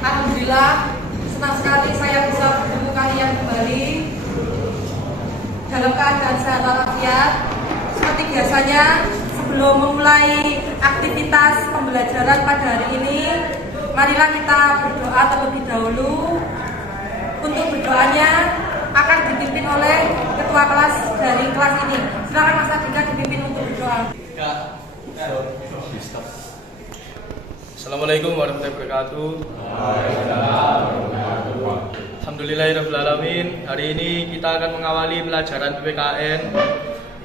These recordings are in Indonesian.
Alhamdulillah, senang sekali saya bisa bertemu kalian kembali dalam keadaan sehat walafiat. Seperti biasanya, sebelum memulai aktivitas pembelajaran pada hari ini, marilah kita berdoa terlebih dahulu. Untuk berdoanya akan dipimpin oleh ketua kelas dari kelas ini. Silakan Mas Adika dipimpin untuk berdoa. Assalamualaikum warahmatullahi wabarakatuh. Alhamdulillahirabbil alamin. Hari ini kita akan mengawali pelajaran PPKN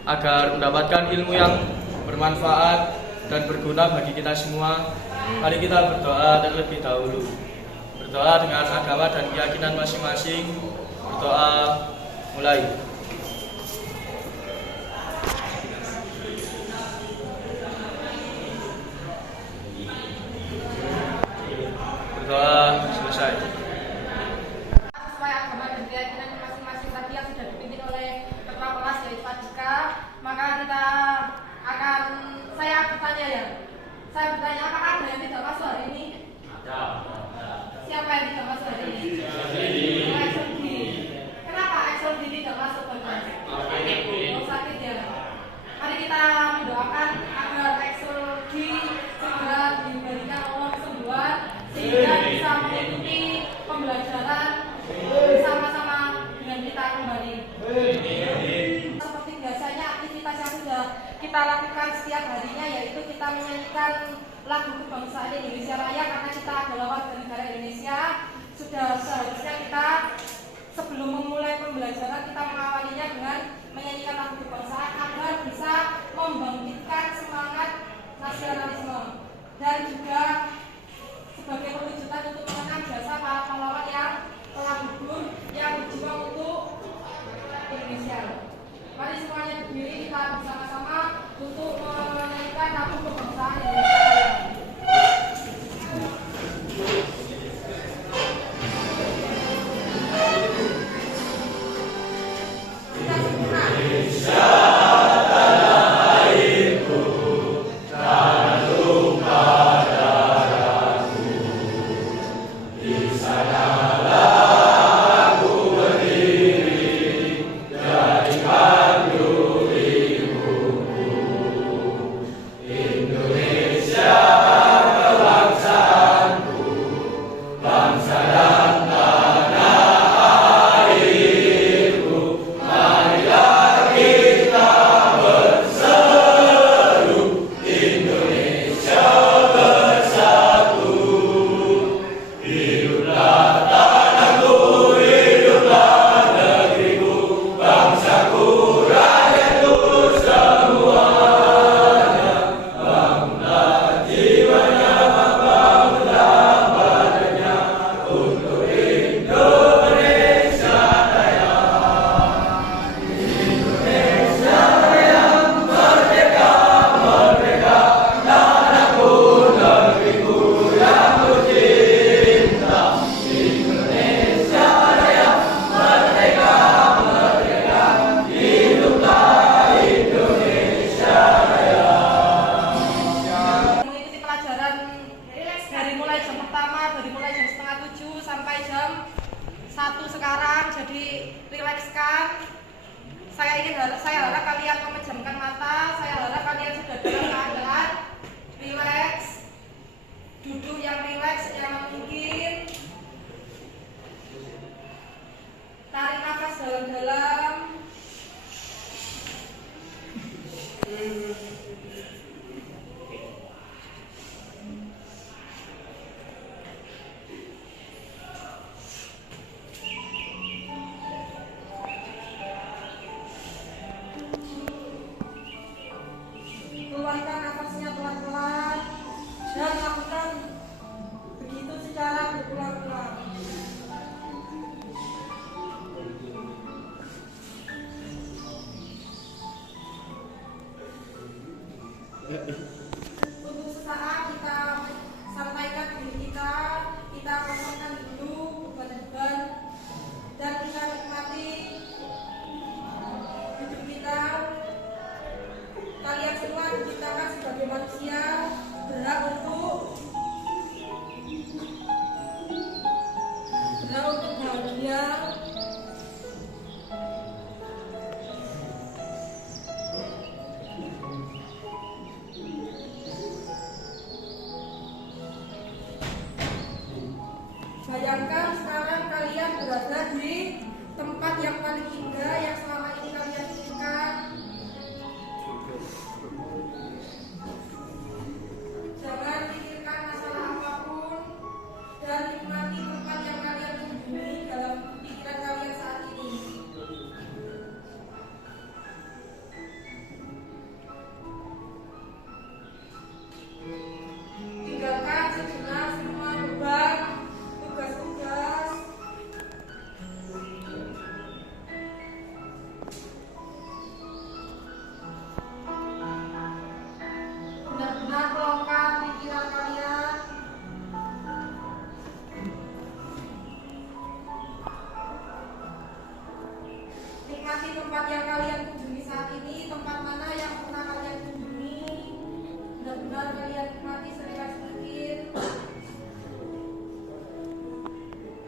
agar mendapatkan ilmu yang bermanfaat dan berguna bagi kita semua. Mari kita berdoa terlebih dahulu. Berdoa dengan agama dan keyakinan masing-masing. Berdoa mulai. Berdoa selesai. Sesuai agama dan keyakinan masing-masing tadi yang sudah dipimpin oleh ketua kelas yaitu Adika, maka saya bertanya ya. Saya bertanya apakah ada yang tidak masuk hari ini? Siapa yang tidak masuk hari ini? Exceldi. Kenapa Exceldi tidak masuk Bapak? Sakit ya. Mari kita mendoakan agar Exceldi segera diberikan Allah kesembuhan sehingga bisa mengikuti pembelajaran bersama-sama dengan kita kembali. Seperti biasanya aktivitas yang sudah kita lakukan setiap harinya yaitu kita menyanyikan lagu kebangsaan Indonesia Raya karena kita adalah warga negara Indonesia. Sudah seharusnya kita sebelum memulai pembelajaran kita mengawalinya dengan menyanyikan lagu kebangsaan agar bisa membangkitkan semangat nasionalisme dan juga sebagai perwujudan untuk mengenang jasa para pahlawan yang telah gugur yang berjuang untuk Indonesia. Mari semuanya berdiri kita bersama-sama untuk menyanyikan lagu kebangsaan Indonesia Raya. Dari mulai jam 6:30 sampai jam 1 sekarang, jadi rilekskan. Saya harap kalian memejamkan mata. Saya harap kalian sudah dalam keadaan rileks, duduk yang rileks yang mungkin. Tarik nafas dalam-dalam. Keluarkan nafasnya pelan-pelan dan lakukan begitu secara berulang-ulang. Untuk sesaat kita sampaikan diri kita kosongkan dulu beban-beban dan kita nikmati hidup kita. Kalian semua diciptakan sebagai manusia berhak untuk Bayangkan sekarang kalian berada di tempat yang paling indah yang selama ini kalian inginkan. Jangan pikirkan masalah apapun dan nikmati tempat yang kalian kunjungi dalam pikiran kalian saat ini. Tinggalkan sejenak semua beban, tugas-tugas. Benar-benar pelongkan pikiran kalian. Nikmati tempat yang kalian kunjungi saat ini, tempat mana yang pernah kalian kunjungi. Benar-benar kalian nikmati serileks mungkin.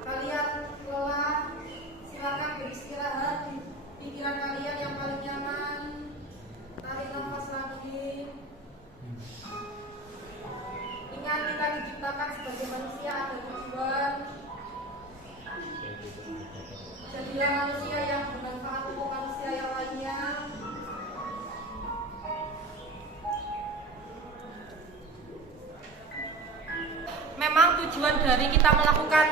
Kalian lelah, silakan beristirahat di pikiran kalian yang paling nyaman. Tarik nafas lagi. Ingat, kita diciptakan sebagai manusia ada tujuan. Jadilah manusia yang bermanfaat untuk manusia yang lainnya. Memang tujuan dari kita melakukan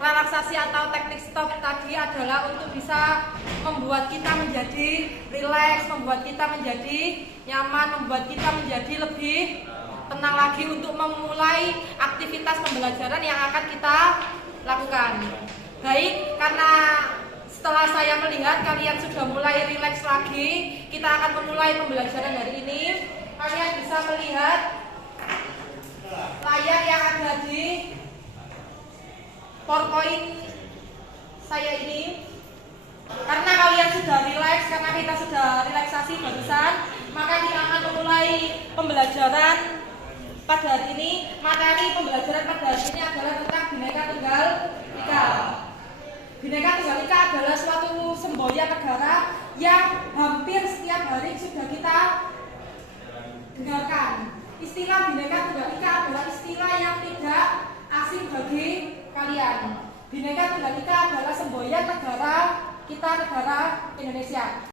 relaksasi atau teknik stop tadi adalah untuk bisa membuat kita menjadi rileks, membuat kita menjadi nyaman, membuat kita menjadi lebih tenang lagi untuk memulai aktivitas pembelajaran yang akan kita lakukan. Baik, karena setelah saya melihat kalian sudah mulai rileks lagi, kita akan memulai pembelajaran hari ini. Kalian bisa melihat layar yang ada di PowerPoint saya ini. Karena kalian sudah rileks, karena kita sudah relaksasi barusan, maka kita akan memulai pembelajaran pada hari ini. Materi pembelajaran pada hari ini adalah tentang Bhinneka Tunggal Ika. Bhinneka Tunggal Ika adalah suatu semboyan negara yang hampir setiap hari sudah kita dengarkan. Istilah Bhinneka Tunggal Ika adalah istilah yang tidak asing bagi kalian. Bhinneka Tunggal Ika adalah semboyan negara kita, negara Indonesia.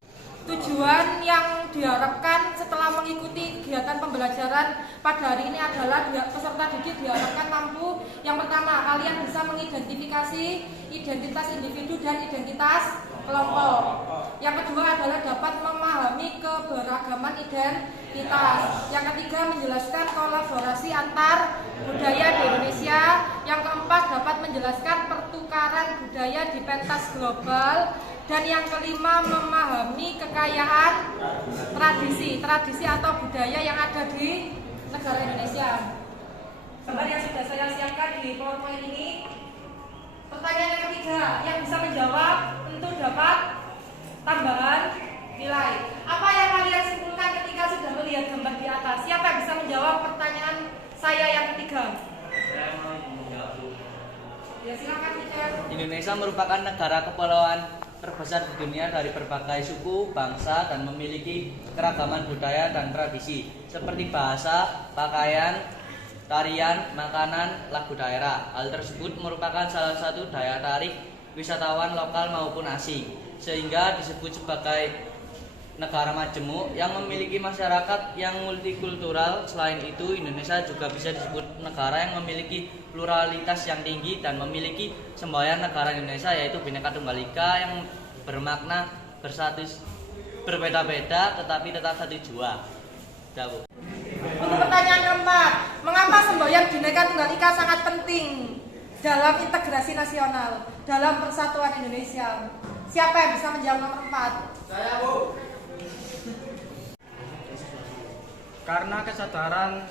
Tujuan yang diharapkan setelah mengikuti kegiatan pembelajaran pada hari ini adalah peserta didik diharapkan mampu. Yang pertama, kalian bisa mengidentifikasi identitas individu dan identitas kelompok. Yang kedua adalah dapat memahami keberagaman identitas. Yang ketiga, menjelaskan kolaborasi antar budaya di Indonesia. Yang keempat, dapat menjelaskan pertukaran budaya di pentas global. Dan yang kelima, memahami kekayaan tradisi atau budaya yang ada di negara Indonesia. Gambar yang sudah saya siapkan di PowerPoint ini. Pertanyaan yang ketiga, yang bisa menjawab tentu dapat tambahan nilai. Apa yang kalian simpulkan ketika sudah melihat gambar di atas? Siapa yang bisa menjawab pertanyaan saya yang ketiga? Ya, silakan, teacher. Indonesia merupakan negara kepulauan terbesar di dunia dari berbagai suku, bangsa, dan memiliki keragaman budaya dan tradisi seperti bahasa, pakaian, tarian, makanan, lagu daerah. Hal tersebut merupakan salah satu daya tarik wisatawan lokal maupun asing, sehingga disebut sebagai negara majemuk yang memiliki masyarakat yang multikultural. Selain itu, Indonesia juga bisa disebut negara yang memiliki pluralitas yang tinggi dan memiliki semboyan negara Indonesia, yaitu Bhinneka Tunggal Ika, yang bermakna bersatu berbeda-beda tetapi tetap satu jua. Untuk pertanyaan keempat, mengapa semboyan Bhinneka Tunggal Ika sangat penting dalam integrasi nasional, dalam persatuan Indonesia? Siapa yang bisa menjawab nomor 4? Saya, Bu. Karena kesadaran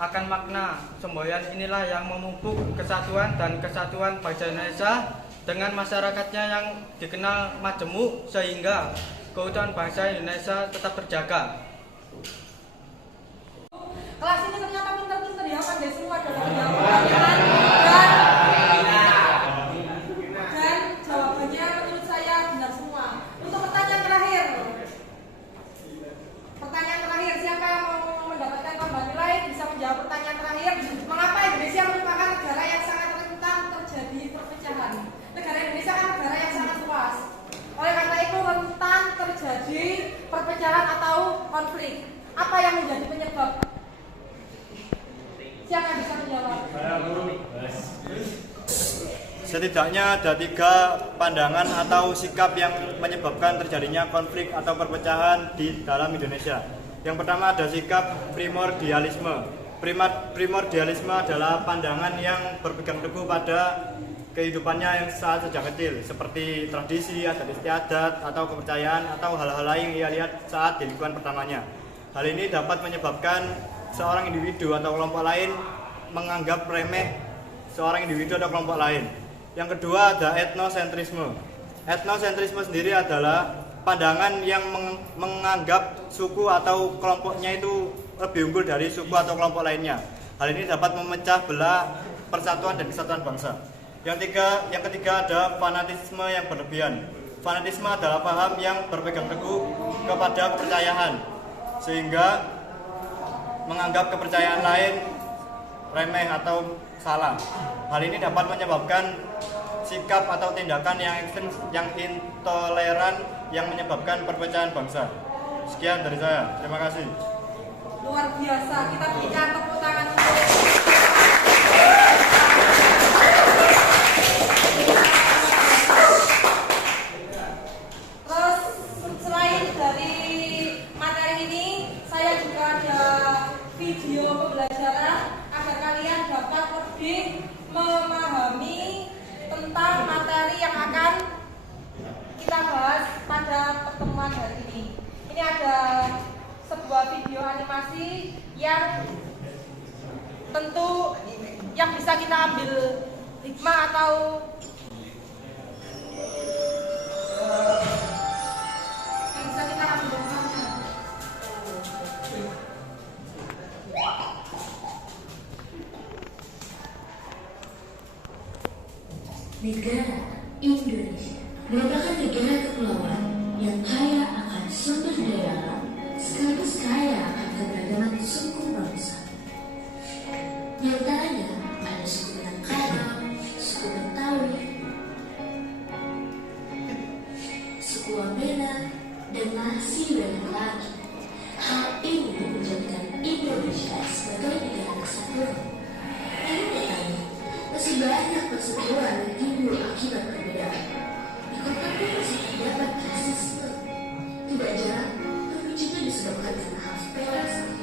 akan makna semboyan inilah yang memupuk kesatuan dan kesatuan bangsa Indonesia dengan masyarakatnya yang dikenal majemuk, sehingga keutuhan bangsa Indonesia tetap terjaga. Kelas ini ternyata pintar-pintar ya, pandai semua dalam menjawab pertanyaan dan jawabannya menurut saya benar semua. Untuk pertanyaan terakhir, siapa yang mau mendapatkan tambahan nilai bisa menjawab pertanyaan terakhir. Mengapa Indonesia merupakan negara yang sangat rentan terjadi perpecahan perpecahan atau konflik. Apa yang menjadi penyebab? Siapa yang bisa menjawab? Setidaknya ada 3 pandangan atau sikap yang menyebabkan terjadinya konflik atau perpecahan di dalam Indonesia. Yang pertama ada sikap primordialisme. Primordialisme adalah pandangan yang berpegang teguh pada kehidupannya yang saat sejak kecil, seperti tradisi, adat istiadat, atau kepercayaan, atau hal-hal lain yang ia lihat saat di lingkungan pertamanya. Hal ini dapat menyebabkan seorang individu atau kelompok lain menganggap remeh seorang individu atau kelompok lain. Yang kedua ada etnosentrisme. Etnosentrisme sendiri adalah pandangan yang menganggap suku atau kelompoknya itu lebih unggul dari suku atau kelompok lainnya. Hal ini dapat memecah belah persatuan dan kesatuan bangsa. Yang ketiga ada fanatisme yang berlebihan. Fanatisme adalah paham yang berpegang teguh kepada kepercayaan, sehingga menganggap kepercayaan lain remeh atau salah. Hal ini dapat menyebabkan sikap atau tindakan yang ekstrem, yang intoleran, yang menyebabkan perpecahan bangsa. Sekian dari saya. Terima kasih. Luar biasa. Kita berikan tepuk tangan untuk terus. Selain dari materi ini, saya juga ada video pembelajaran agar kalian dapat lebih memahami tentang materi yang akan kita bahas pada pertemuan hari ini. Ini ada sebuah video animasi yang tentu yang bisa kita ambil hikmah atau yang bisa kita ambil hikmahnya. Negara Indonesia merupakan negara kepulauan yang kaya akan sumber daya alam sekaligus kaya akan keberagaman suku bangsa. Di antaranya ada suku Minangkabau, suku Betawi, suku Wamena, dan masih banyak lagi. Hal ini menjadikan Indonesia sebagai negara kesatuan. Namun nyatanya masih banyak perseteruan yang timbul akibat perbedaan. Di kota pun masih terdapat rasisme. Tidak jarang pemicunya disebabkan karena hal sepele seperti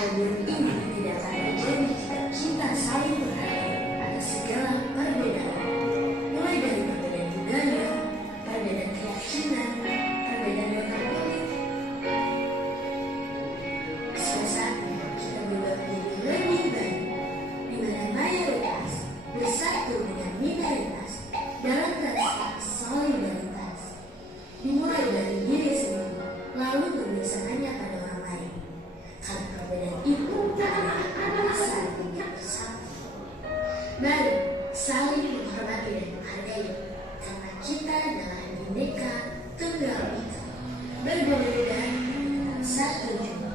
hal buruk ini tidak akan terjadi jika kita saling menghargai atas segala perbedaan, mulai dari perbedaan budaya, perbedaan keyakinan, perbedaan warna kulit. Suatu saatnya kita berubah menjadi lebih baik, di mana mayoritas bersatu dengan minoritas dalam rasa solidaritas. Dimulai dari diri sendiri, lalu berbiasakannya pada orang lain. Karena perbedaan itu adalah alasan untuk bersatu. Mari saling menghormati dan menghargai, karena kita adalah Bhinneka Tunggal Ika, berbeda-beda dengan satu jua.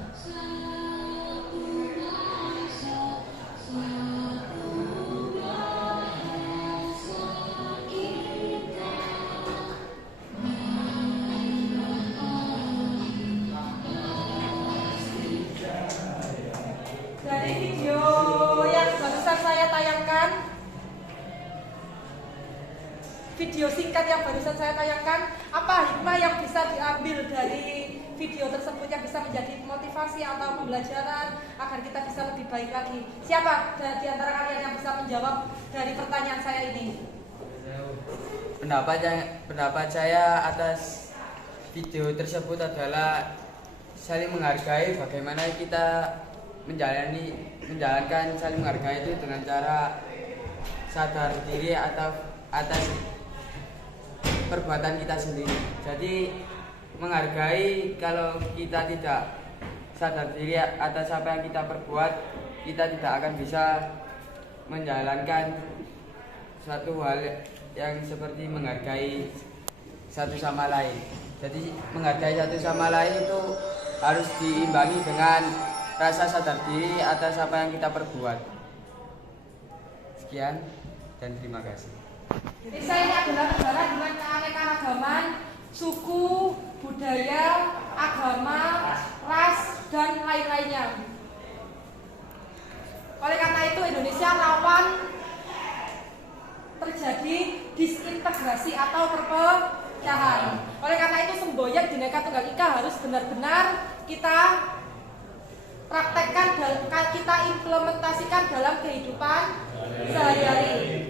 Dari video yang barusan saya tayangkan, video singkat yang barusan saya tayangkan, apa hikmah yang bisa diambil dari video tersebut yang bisa menjadi motivasi atau pembelajaran agar kita bisa lebih baik lagi? Siapa di antara kalian yang bisa menjawab dari pertanyaan saya ini? Pendapat saya atas video tersebut adalah saling menghargai. Bagaimana kita menjalankan saling menghargai itu dengan cara sadar diri atau atas perbuatan kita sendiri. Jadi menghargai, kalau kita tidak sadar diri atas apa yang kita perbuat, kita tidak akan bisa menjalankan suatu hal yang seperti menghargai satu sama lain. Jadi menghargai satu sama lain itu harus diimbangi dengan rasa sadar diri atas apa yang kita perbuat. Sekian dan terima kasih. Indonesia ini adalah negara dengan keanekaragaman suku, budaya, agama, ras, dan lain-lainnya. Oleh karena itu Indonesia rawan terjadi disintegrasi atau perpecahan. Oleh karena itu semboyan Bhinneka Tunggal Ika harus benar-benar kita praktekkan dan kita implementasikan dalam kehidupan sehari-hari.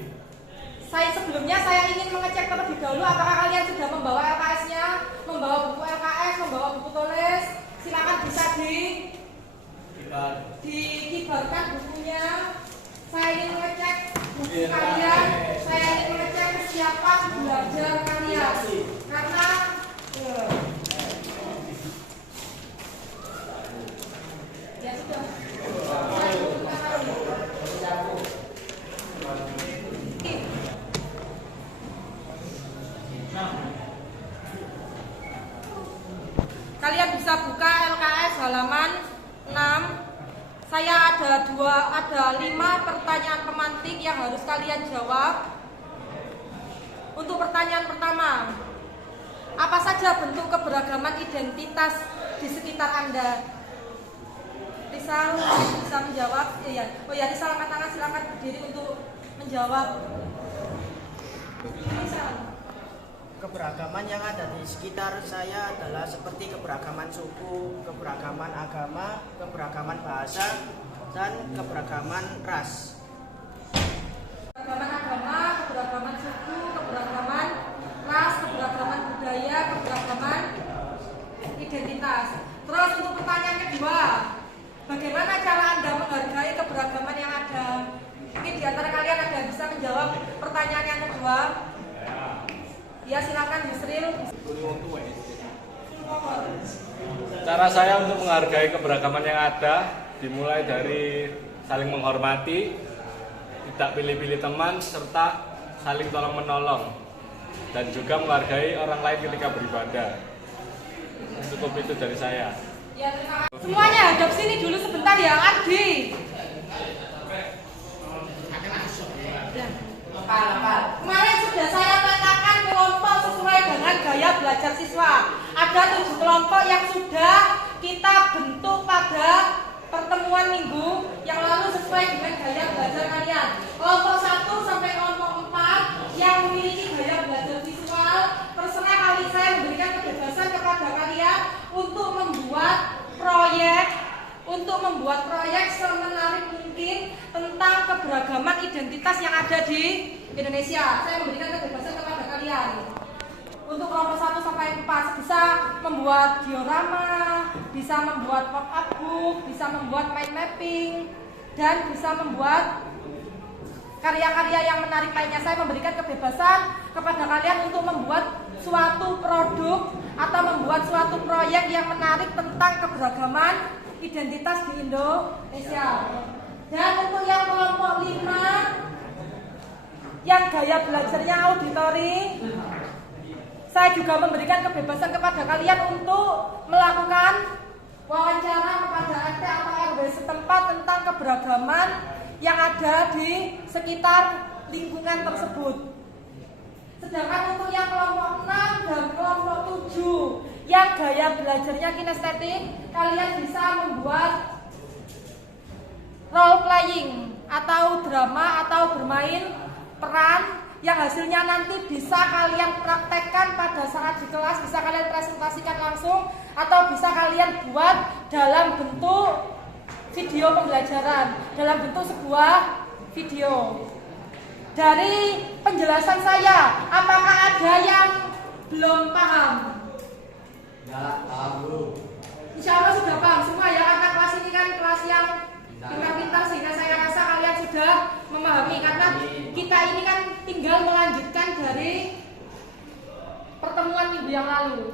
Sebelumnya saya ingin mengecek terlebih dahulu apakah kalian sudah membawa LKS-nya, membawa buku LKS, membawa buku tulis. Silakan bisa dikibarkan bukunya. Saya ingin mengecek buku kalian, saya ingin mengecek kesiapan belajar kalian. Karena ya sudah. Kalian bisa buka LKS halaman 6. Saya ada 5 pertanyaan pemantik yang harus kalian jawab. Untuk pertanyaan pertama, apa saja bentuk keberagaman identitas di sekitar Anda? Rizal bisa menjawab? Rizal angkat tangan, silakan berdiri untuk menjawab. Rizal. Keberagaman yang ada di sekitar saya adalah seperti keberagaman suku, keberagaman agama, keberagaman bahasa, dan keberagaman ras. Keberagaman agama, keberagaman suku, keberagaman ras, keberagaman budaya, keberagaman identitas. Terus untuk pertanyaan kedua, bagaimana cara Anda menghargai keberagaman yang ada? Mungkin di antara kalian ada yang bisa menjawab pertanyaan yang kedua. Ya silakan Yusril. Cara saya untuk menghargai keberagaman yang ada dimulai dari saling menghormati, tidak pilih-pilih teman, serta saling tolong-menolong, dan juga menghargai orang lain ketika beribadah. Cukup itu dari saya. Ya, terima kasih. Semuanya hadap sini dulu sebentar ya, Ardi. Kemarin sudah saya petakan kelompok sesuai dengan gaya belajar siswa. Ada 7 kelompok yang sudah kita bentuk pada pertemuan minggu yang lalu sesuai dengan gaya belajar kalian. Kelompok 1 sampai kelompok 4 yang memiliki gaya belajar visual, terserah kali saya memberikan kebebasan kepada kalian untuk membuat proyek semenarik mungkin tentang keberagaman identitas yang ada di Indonesia. Saya memberikan kebebasan kepada kalian. Untuk kelompok 1 sampai 4 bisa membuat diorama, bisa membuat pop-up book, bisa membuat mind mapping, dan bisa membuat karya-karya yang menarik lainnya. Saya memberikan kebebasan kepada kalian untuk membuat suatu produk atau membuat suatu proyek yang menarik tentang keberagaman identitas di Indonesia. Dan untuk yang kelompok 5 yang gaya belajarnya auditori, saya juga memberikan kebebasan kepada kalian untuk melakukan wawancara kepada RT atau RW setempat tentang keberagaman yang ada di sekitar lingkungan tersebut. Sedangkan untuk yang kelompok 6 dan kelompok 7 yang gaya belajarnya kinestetik, kalian bisa membuat role playing atau drama atau bermain peran yang hasilnya nanti bisa kalian praktekkan pada saat di kelas, bisa kalian presentasikan langsung atau bisa kalian buat dalam bentuk video pembelajaran, dalam bentuk sebuah video. Dari penjelasan saya, apakah ada yang belum paham? Ya, paham belum? Insya Allah sudah paham semua ya, karena kelas ini kan kelas yang pintar-pintar sehingga saya rasa kalian sudah memahami. Karena kita ini kan tinggal melanjutkan dari pertemuan minggu yang lalu.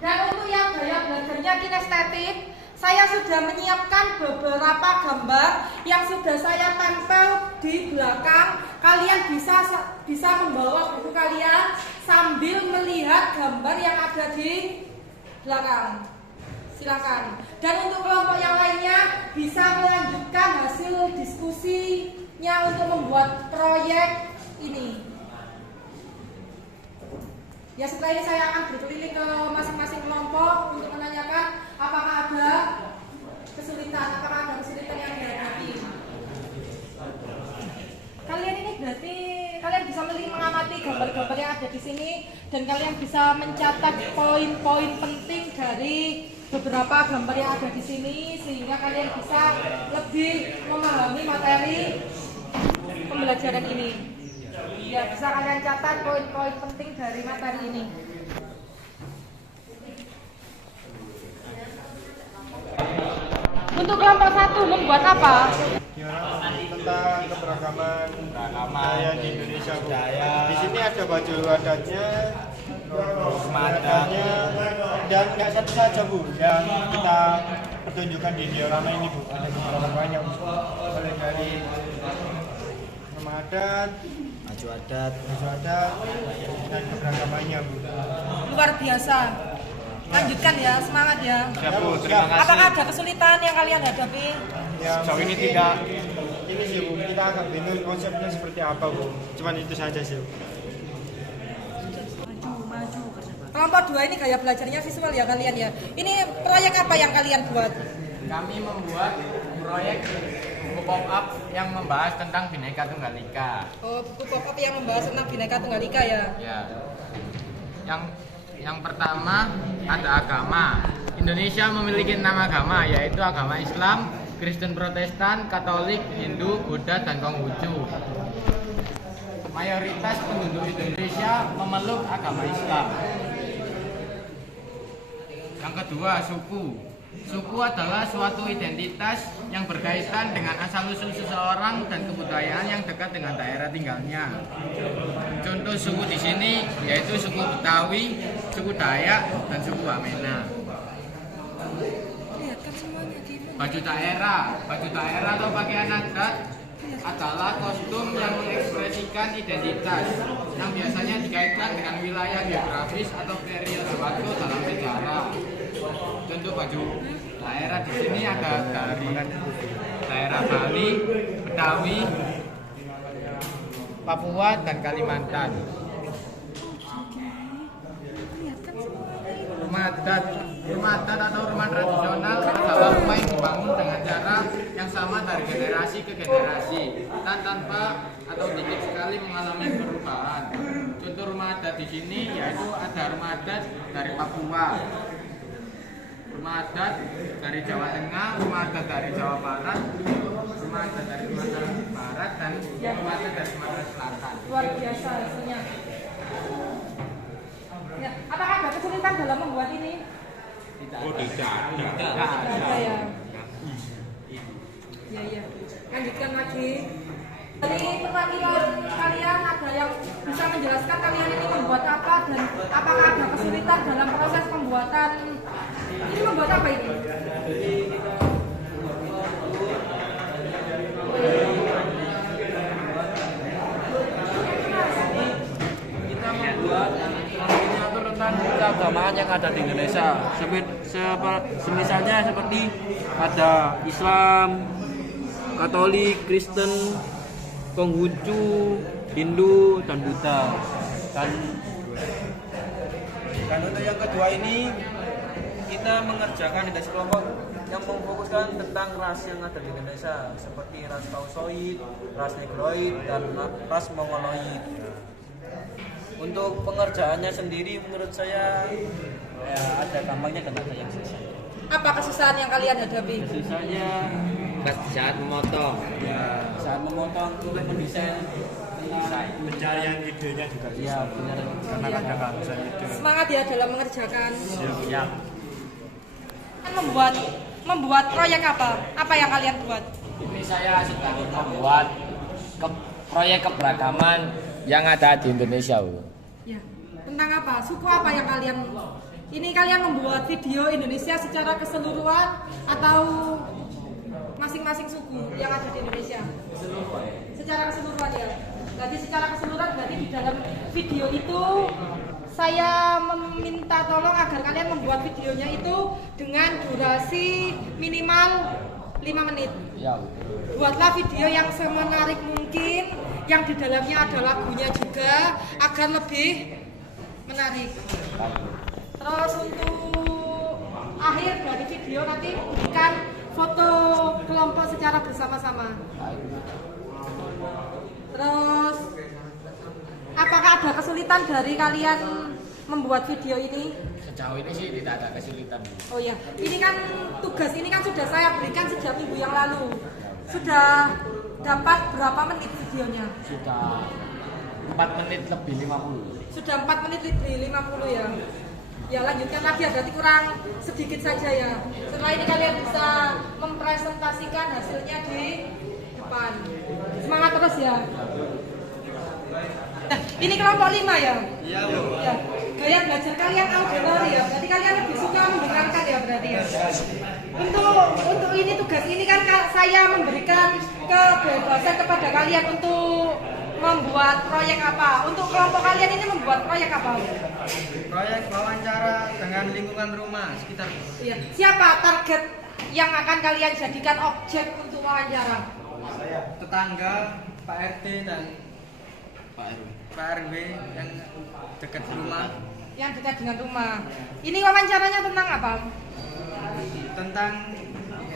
Dan untuk yang gaya belajarnya kinestetik, Saya sudah menyiapkan beberapa gambar yang sudah saya tempel di belakang. Kalian bisa membawa buku kalian sambil melihat gambar yang ada di belakang. Silakan. Dan untuk kelompok yang lainnya bisa melanjutkan hasil diskusinya untuk membuat proyek ini. Ya, setelah ini saya akan berkeliling ke masing-masing kelompok untuk menanyakan apakah ada kesulitan yang dihadapi. Kalian ini berarti kalian bisa mengamati gambar-gambar yang ada di sini dan kalian bisa mencatat poin-poin penting dari beberapa gambar yang ada di sini sehingga kalian bisa lebih memahami materi pembelajaran ini. Ya, bisa kalian catat poin-poin penting dari materi ini. Untuk kelompok 1 membuat apa? Tentang keberagaman budaya di Indonesia, Bu. Di sini ada baju adatnya, dan nggak satu saja, Bu, yang kita pertunjukkan di diorama ini, Bu. Ada beberapa banyak, Bu. Mulai dari rumah adat, baju adat, dan keberagamannya, Bu. Luar biasa. Lanjutkan ya, semangat ya. Ya, Bu, terima kasih. Apakah ada kesulitan yang kalian hadapi? Ya, Sejauh ini tidak. Ini sih, Bu, kita agak bingung konsepnya seperti apa, Bu. Cuman itu saja sih, Bu. Kelompok 2 ini gaya belajarnya visual ya kalian ya. Ini proyek apa yang kalian buat? Kami membuat proyek buku pop-up yang membahas tentang Bhinneka Tunggal Ika. Oh, buku pop-up yang membahas tentang Bhinneka Tunggal Ika ya. Ya. Yang pertama ada agama. Indonesia memiliki 6 agama, yaitu agama Islam, Kristen Protestan, Katolik, Hindu, Buddha, dan Konghucu. Mayoritas penduduk Indonesia memeluk agama Islam. Yang kedua, suku. Suku adalah suatu identitas yang berkaitan dengan asal-usul seseorang dan kebudayaan yang dekat dengan daerah tinggalnya. Contoh suku di sini yaitu suku Betawi, suku Dayak, dan suku Wamena. Baju daerah atau pakaian adat adalah kostum yang mengekspresikan identitas yang biasanya dikaitkan dengan wilayah geografis atau periode waktu dalam sejarah. Contoh baju daerah di sini ada dari daerah Bali, Betawi, Papua, dan Kalimantan. Rumah adat atau rumah tradisional adalah rumah yang dibangun dengan cara yang sama dari generasi ke generasi dan tanpa atau dikit sekali mengalami perubahan. Contoh rumah adat di sini yaitu ada rumah adat dari Papua, rumah adat dari Jawa Tengah, rumah adat dari Jawa Barat, rumah adat dari Sumatera Barat, dan rumah adat dari Sumatera Selatan. Luar biasa hasilnya. Ya, apakah ada kesulitan dalam membuat ini? Tidak Ada ya. Ya. Lanjutkan lagi. Dari perwakilan kalian ada yang bisa menjelaskan kalian ini membuat apa dan apakah ada kesulitan dalam proses pembuatan? Ini membuat apa ini? Kita membuat miniatur tentang keagamaan yang ada di Indonesia. Misalnya seperti ada Islam, Katolik, Kristen, Konghucu, Hindu, dan Buddha. Dan untuk yang kedua ini kita mengerjakan indeks kelompok yang memfokuskan tentang ras yang ada di Indonesia seperti ras Tausoid, ras Negroid, dan ras Mongoloid. Untuk pengerjaannya sendiri menurut saya ya, ada gampangnya dan ada yang susah. Apa kesusahan yang kalian hadapi? Susahnya Saat memotong. ya saat memotong untuk mendesain Pencarian idenya juga ya benar karena kadang nggak bisa ide. Semangat ya dalam mengerjakan. Siap. Kan membuat proyek apa? Apa yang kalian buat? Ini saya sedang membuat proyek keberagaman yang ada di Indonesia, Bu. Ya. Tentang apa? Suku apa yang kalian Ini kalian membuat video Indonesia secara keseluruhan atau masing-masing suku yang ada di Indonesia? Secara keseluruhan ya. Berarti secara keseluruhan berarti di dalam video itu saya meminta tolong agar kalian membuat videonya itu dengan durasi minimal 5 menit. Buatlah video yang semenarik mungkin, yang di dalamnya ada lagunya juga agar lebih menarik. Terus untuk akhir dari video nanti berikan foto kelompok secara bersama-sama. Terus apakah ada kesulitan dari kalian membuat video ini? Sejauh ini sih tidak ada kesulitan. Oh ya, ini kan tugas ini kan sudah saya berikan sejak minggu yang lalu. Sudah dapat berapa menit videonya? Sudah 4 menit lebih 50. Sudah 4 menit lebih 50 ya. Ya lanjutkan lagi ya, berarti kurang sedikit saja ya. Setelah ini kalian bisa mempresentasikan hasilnya di depan. Semangat terus ya. Nah, ini kelompok 5 ya? Iya, Bu. Ya. Gaya belajar kalian auditori ya, berarti kalian lebih suka mendengarkan ya berarti ya. Untuk ini tugas ini kan saya memberikan kebebasan kepada kalian untuk membuat proyek apa. Untuk kelompok kalian ini membuat proyek apa? Proyek wawancara dengan lingkungan rumah sekitar. Iya. Siapa target yang akan kalian jadikan objek untuk wawancara? Tetangga, Pak RT dan Pak RW yang dekat rumah. Yang dekat dengan rumah. Ini wawancaranya tentang apa? Tentang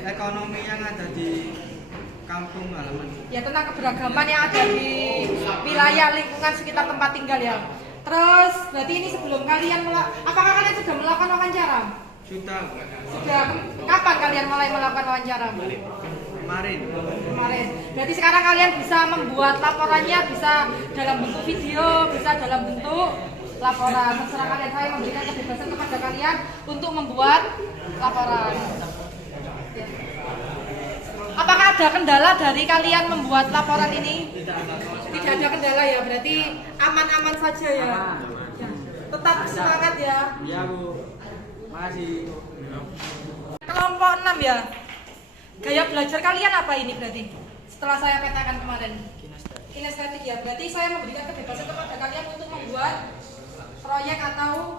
ekonomi yang ada di kampung halaman. Ya, tentang keberagaman yang ada di wilayah lingkungan sekitar tempat tinggal ya. Terus berarti ini sebelum kalian apakah kalian sudah melakukan wawancara? Sudah. Sudah. Kapan kalian mulai melakukan wawancara? Kemarin. Berarti sekarang kalian bisa membuat laporannya, bisa dalam bentuk video, bisa dalam bentuk laporan. Terserah kalian, saya memberikan kebebasan kepada kalian untuk membuat laporan. Ya. Apakah ada kendala dari kalian membuat laporan ini? Tidak ada kendala ya, berarti aman-aman saja ya. Ya. Tetap semangat ya. Iya, Bu. Masih. Kelompok 6 ya. Gaya belajar kalian apa ini berarti? Setelah saya petakan kemarin. Kinestetik ya. Berarti saya memberikan kebebasan kepada kalian untuk membuat proyek atau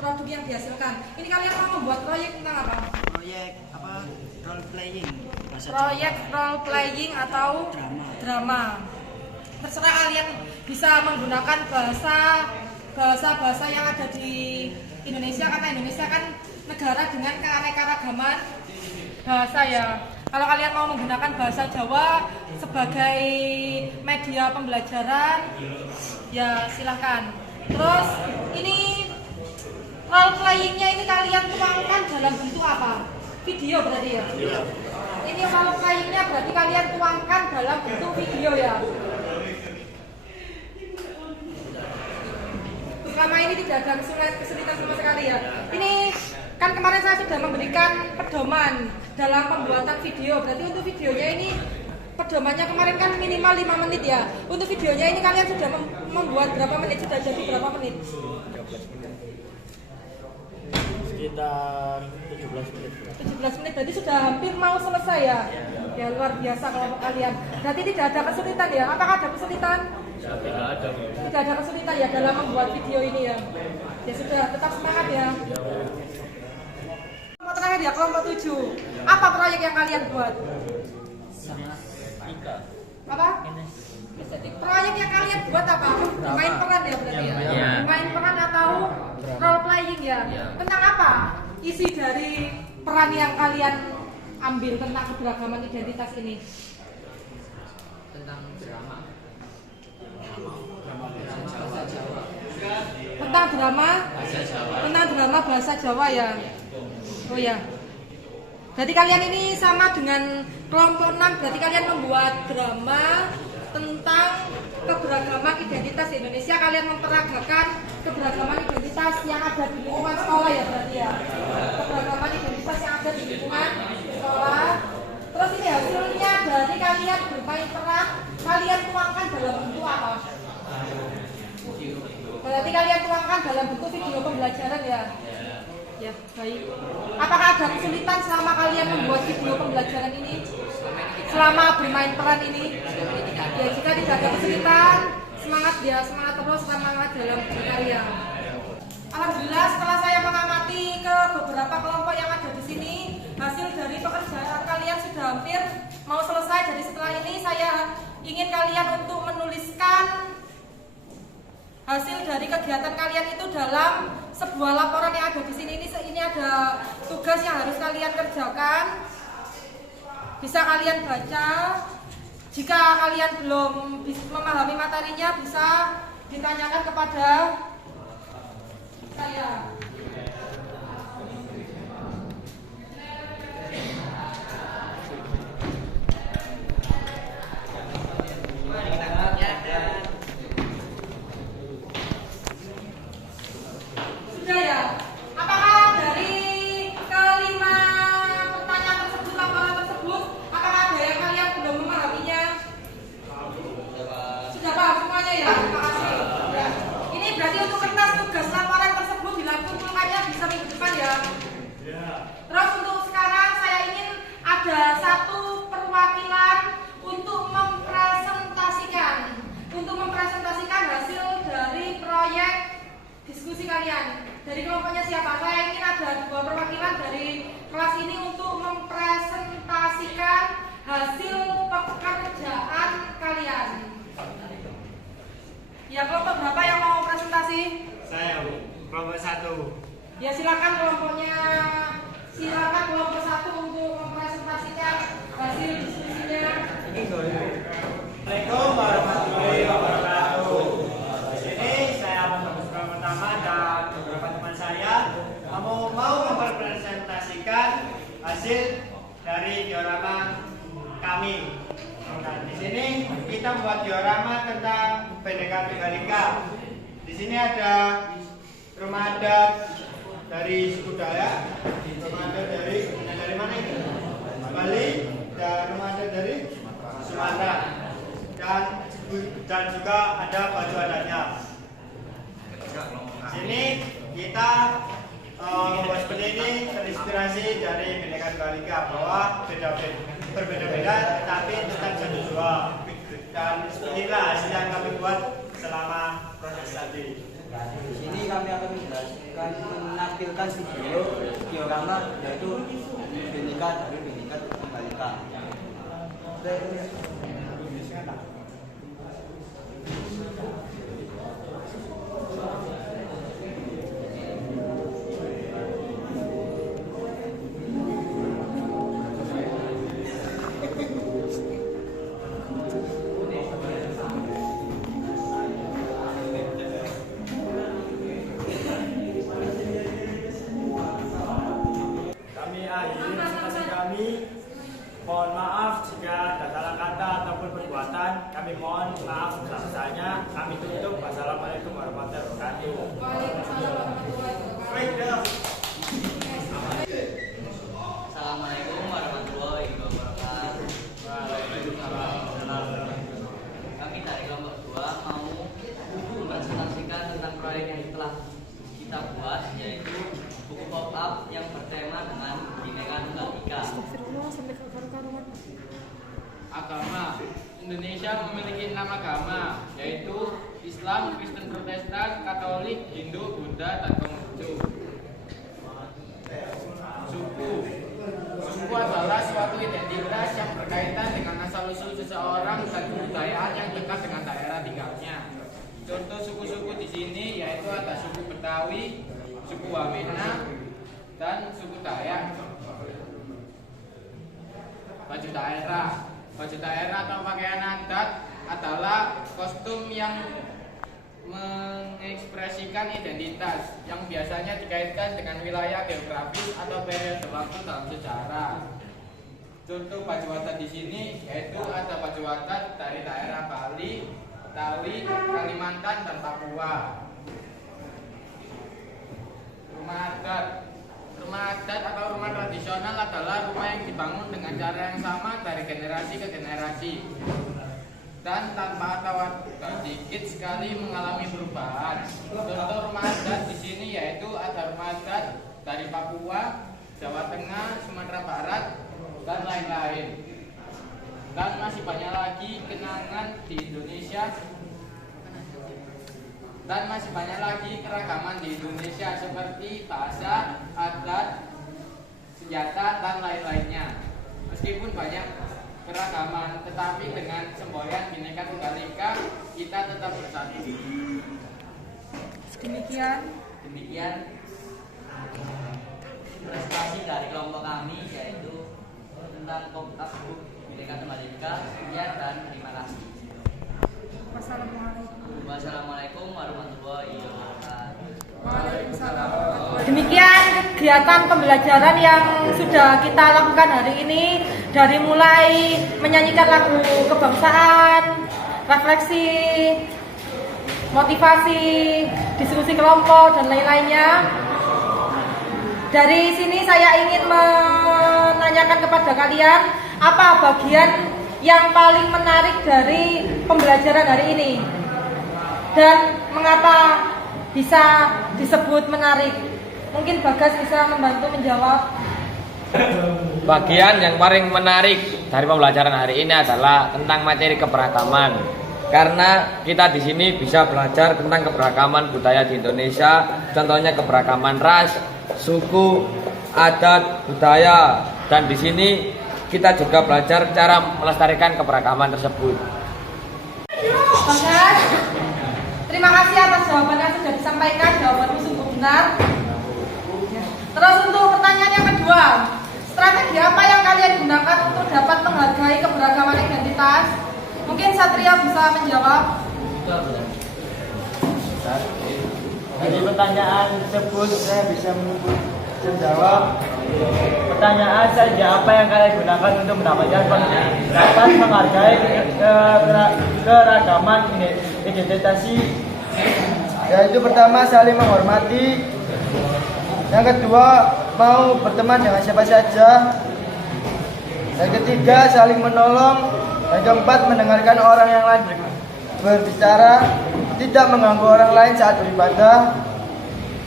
produk yang dihasilkan. Ini kalian mau membuat proyek tentang apa? Proyek apa? Role playing. Proyek role playing atau drama. Terserah kalian bisa menggunakan bahasa yang ada di Indonesia, karena Indonesia kan negara dengan keanekaragaman bahasa ya. Kalau kalian mau menggunakan bahasa Jawa sebagai media pembelajaran, ya silahkan. Terus ini role playingnya ini kalian tuangkan dalam bentuk apa? Video berarti ya? Ini role playingnya berarti kalian tuangkan dalam bentuk video ya? Selama ini tidak ada kesulitan sama sekali ya. Ini kan kemarin saya sudah memberikan pedoman dalam pembuatan video. Berarti untuk videonya ini pedomannya kemarin kan minimal 5 menit ya. Untuk videonya ini kalian sudah membuat berapa menit? Sudah jadi berapa menit? Sekitar 17 menit. 17 menit, berarti sudah hampir mau selesai ya. Ya luar biasa kalau kalian. Berarti tidak ada kesulitan ya. Apakah ada kesulitan? Tidak ada. Tidak ada kesulitan ya dalam membuat video ini ya. Ya sudah, tetap semangat ya. Kelompok terakhir ya, kelompok 7. Apa proyek yang kalian buat? Apa? Proyek yang kalian buat apa? Main peran ya berarti ya? Main peran atau role playing ya? Tentang apa? Isi dari peran yang kalian ambil tentang keberagaman identitas ini? Tentang drama. Tentang drama bahasa Jawa ya. Oh ya. Berarti kalian ini sama dengan kelompok 6, berarti kalian membuat drama tentang keberagaman identitas di Indonesia. Kalian memperagakan keberagaman identitas yang ada di lingkungan sekolah ya berarti ya. Keberagaman identitas yang ada di lingkungan sekolah. Terus ini hasilnya dari kalian bermain peran, kalian tuangkan dalam bentuk apa? Berarti kalian tuangkan dalam bentuk video pembelajaran ya. Ya, baik. Apakah ada kesulitan selama kalian membuat video pembelajaran ini? Selama bermain peran ini? Ya, jika tidak ada kesulitan, semangat terus, semangat dalam berkarya. Alhamdulillah, setelah saya mengamati ke beberapa kelompok yang ada di sini, hasil dari pekerjaan kalian sudah hampir mau selesai. Jadi setelah ini saya ingin kalian untuk menuliskan hasil dari kegiatan kalian itu dalam sebuah laporan yang ada di sini. Ini ada tugas yang harus kalian kerjakan. Bisa kalian baca. Jika kalian belum memahami materinya, bisa ditanyakan kepada saya. Sudah ya? Apakah dari kelima pertanyaan tersebut, laporan tersebut, apakah ada yang kalian belum memahaminya? Sudah paham semuanya ya? Terima kasih. Ya. Ini berarti untuk kertas tugas laporan tersebut dilakukannya bisa minggu depan ya? Terus untuk sekarang saya ingin ada satu perwakilan untuk mempresentasikan hasil dari proyek diskusi kalian. Dari kelompoknya siapa? Saya ingin ada dua perwakilan dari kelas ini untuk mempresentasikan hasil pekerjaan kalian. Ya, kelompok berapa yang mau presentasi? Saya, kelompok 1. Ya, silakan kelompoknya. Silakan kelompok 1 untuk mempresentasikan hasil diskusinya. Assalamualaikum warahmatullahi wabarakatuh. Di sini saya pertama dan beberapa teman saya mau mempresentasikan hasil dari diorama kami. Nah, di sini kita membuat diorama tentang Bhinneka Tunggal Ika. Di sini ada rumah adat dari suku Dayak, rumah adat dari mana ini? Bali, dan rumah adat dari Sumatera. Dan juga ada baju adatnya. Sini kita membuat seperti ini terinspirasi dari Bhinneka Tunggal Ika, bahwa berbeda-beda tetapi tetap satu jua. Dan inilah hasil yang kami buat selama proses tadi. Di sini kami akan menampilkan video diorama yaitu Bhinneka dari Bhinneka Tunggal Ika. Mohon maaf jika ada salah kata ataupun perbuatan. Kami mohon maaf sebesar-besarnya. Kami tutup. Wassalamualaikum warahmatullahi wabarakatuh. Waalaikumsalam warahmatullahi wabarakatuh. Assalamualaikum warahmatullahi wabarakatuh. Kami dari kelompok 2 mau mempresentasikan tentang proyek yang telah kita buat, yaitu buku pop-up yang bertema dengan Bhinneka Tunggal Ika. Agama Indonesia memiliki 6 agama, yaitu Islam, Kristen Protestan, Katolik, Hindu, Buddha, dan Konghucu. Suku adalah suatu identitas yang berkaitan dengan asal-usul seseorang dan kebudayaan yang dekat dengan daerah tinggalnya. Contoh suku-suku di sini yaitu ada suku Betawi, suku Wamena, dan suku Dayak. Baju daerah atau pakaian adat adalah kostum yang mengekspresikan identitas yang biasanya dikaitkan dengan wilayah geografis atau periode waktu dalam sejarah. Contoh baju adat di sini yaitu ada baju adat dari daerah Bali, Betawi, Kalimantan, dan Papua. Rumah adat atau rumah tradisional adalah rumah yang dibangun dengan cara yang sama dari generasi ke generasi dan tanpa atau sedikit sekali mengalami perubahan. Contoh rumah adat di sini yaitu ada rumah adat dari Papua, Jawa Tengah, Sumatera Barat, dan lain-lain. Dan masih banyak lagi kenangan di Indonesia. Dan masih banyak lagi keragaman di Indonesia seperti bahasa, adat, senjata, dan lain-lainnya. Meskipun banyak keragaman, tetapi dengan semboyan Bhinneka Tunggal Ika kita tetap bersatu. Demikian prestasi dari kelompok kami, yaitu tentang Komtak Bhinneka Tunggal Ika. Sekian dan terima kasih. Wassalamualaikum warahmatullahi wabarakatuh. Demikian kegiatan pembelajaran yang sudah kita lakukan hari ini, dari mulai menyanyikan lagu kebangsaan, refleksi, motivasi, diskusi kelompok, dan lain-lainnya. Dari sini saya ingin menanyakan kepada kalian, apa bagian yang paling menarik dari pembelajaran hari ini dan mengapa bisa disebut menarik? Mungkin Bagas bisa membantu menjawab. Bagian yang paling menarik dari pembelajaran hari ini adalah tentang materi keberagaman. Karena kita di sini bisa belajar tentang keberagaman budaya di Indonesia, contohnya keberagaman ras, suku, adat, budaya, dan di sini kita juga belajar cara melestarikan keberagaman tersebut. Bagas, terima kasih atas jawaban yang sudah disampaikan. Jawabanmu sungguh benar. Terus untuk pertanyaan yang kedua, strategi apa yang kalian gunakan untuk dapat menghargai keberagaman identitas? Mungkin Satria bisa menjawab. Dari pertanyaan tersebut saya bisa menjawab. Pertanyaan saja, apa yang kalian gunakan untuk mendapatkan dapat menghargai keragaman identitas? Yaitu pertama, saling menghormati. Yang kedua, mau berteman dengan siapa saja. Yang ketiga, saling menolong. Yang keempat, mendengarkan orang yang lain berbicara, tidak mengganggu orang lain saat beribadah.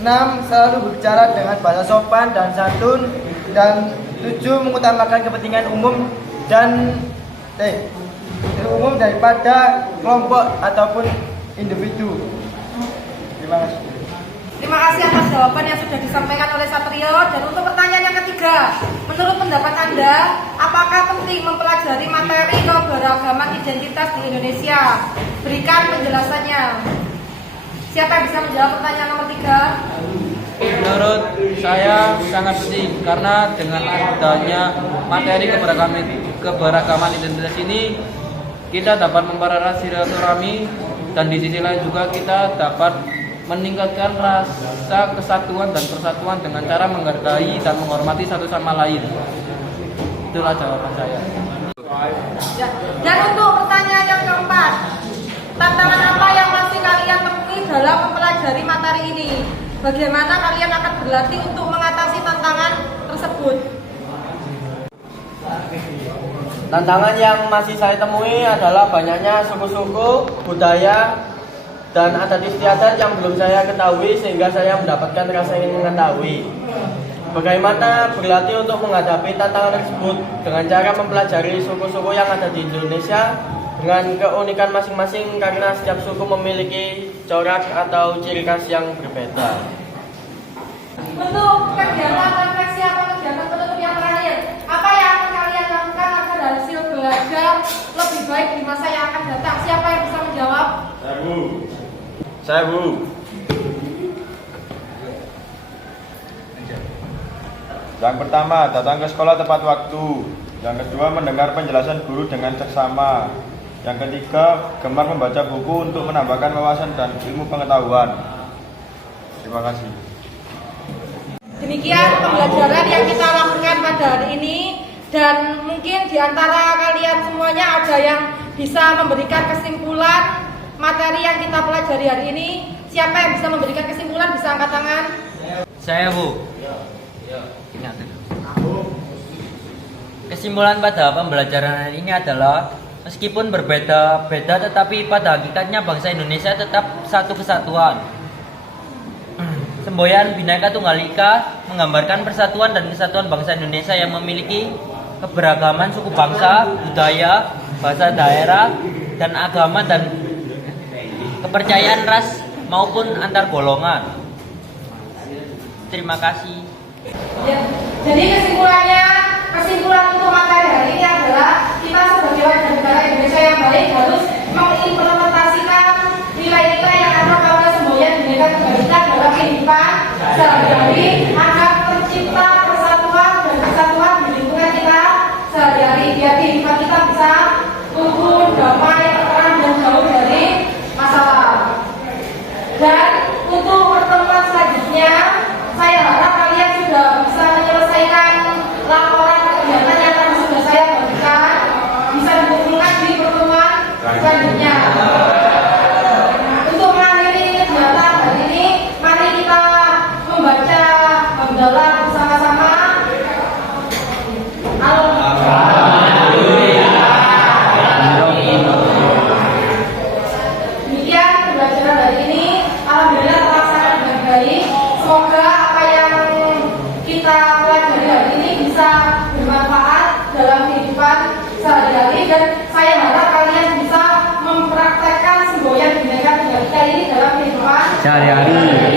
6. Selalu berbicara dengan bahasa sopan dan santun. Dan 7. Mengutamakan kepentingan umum daripada kelompok ataupun individu. Terima kasih. Terima kasih atas jawaban yang sudah disampaikan oleh Satrio. Dan untuk pertanyaan yang ketiga, menurut pendapat Anda, apakah penting mempelajari materi keberagaman identitas di Indonesia? Berikan penjelasannya. Siapa yang bisa menjawab pertanyaan nomor 3? Menurut saya sangat penting, karena dengan adanya materi keberagaman identitas ini, kita dapat mempererat silaturahmi, dan di sisi lain juga kita dapat meningkatkan rasa kesatuan dan persatuan dengan cara menghargai dan menghormati satu sama lain. Itulah jawaban saya. Ya. Dan untuk pertanyaan yang keempat, tantangan apa yang masih kalian temui dalam mempelajari materi ini? Bagaimana kalian akan berlatih untuk mengatasi tantangan tersebut? Tantangan yang masih saya temui adalah banyaknya suku-suku, budaya, dan adat istiadat yang belum saya ketahui, sehingga saya mendapatkan rasa ingin mengetahui. Bagaimana berlatih untuk menghadapi tantangan tersebut dengan cara mempelajari suku-suku yang ada di Indonesia dengan keunikan masing-masing, karena setiap suku memiliki corak atau ciri khas yang berbeda. Untuk kegiatan refleksi atau kegiatan penutup yang terakhir, apa yang akan kalian lakukan agar hasil belajar lebih baik di masa yang akan datang? Siapa yang bisa menjawab? Saya, Bu. Yang pertama, datang ke sekolah tepat waktu. Yang kedua, mendengar penjelasan guru dengan seksama. Yang ketiga, gemar membaca buku untuk menambahkan wawasan dan ilmu pengetahuan. Terima kasih. Demikian pembelajaran yang kita lakukan pada hari ini, dan mungkin di antara kalian semuanya ada yang bisa memberikan kesimpulan materi yang kita pelajari hari ini. Siapa yang bisa memberikan kesimpulan bisa angkat tangan. Saya, Bu. Kesimpulan pada pembelajaran hari ini adalah meskipun berbeda-beda, tetapi pada hakikatnya bangsa Indonesia tetap satu kesatuan. Semboyan Bhinneka Tunggal Ika menggambarkan persatuan dan kesatuan bangsa Indonesia yang memiliki keberagaman suku bangsa, budaya, bahasa daerah, dan agama dan kepercayaan ras maupun antar golongan. Terima kasih. Ya, jadi kesimpulan untuk materi hari ini adalah kita sebagai warga negara Indonesia yang baik harus mengimplementasikan nilai-nilai yang ada pada semboyan Bhinneka Tunggal Ika dalam kehidupan sehari-hari agar tercipta persatuan dan kesatuan di lingkungan kita sehari-hari biar kehidupan kita bisa rukun, damai, terang dan jauh dari masalah. Dan untuk pertemuan selanjutnya, saya harap kalian sudah bisa menyelesaikan laporan kegiatan yang tadi sudah saya bagikan, bisa dikumpulkan di pertemuan selanjutnya. Untuk mengakhiri kegiatan hari ini, mari kita membaca hamdalah bersama-sama. Demikian pembelajaran hari ini. Alhamdulillah terlaksana dengan baik. Semoga apa yang kita pelajari hari ini bisa bermanfaat dalam kehidupan sehari-hari, dan saya harap kalian bisa mempraktekkan semboyan Bhinneka Tunggal Ika ini dalam kehidupan Sehari-hari.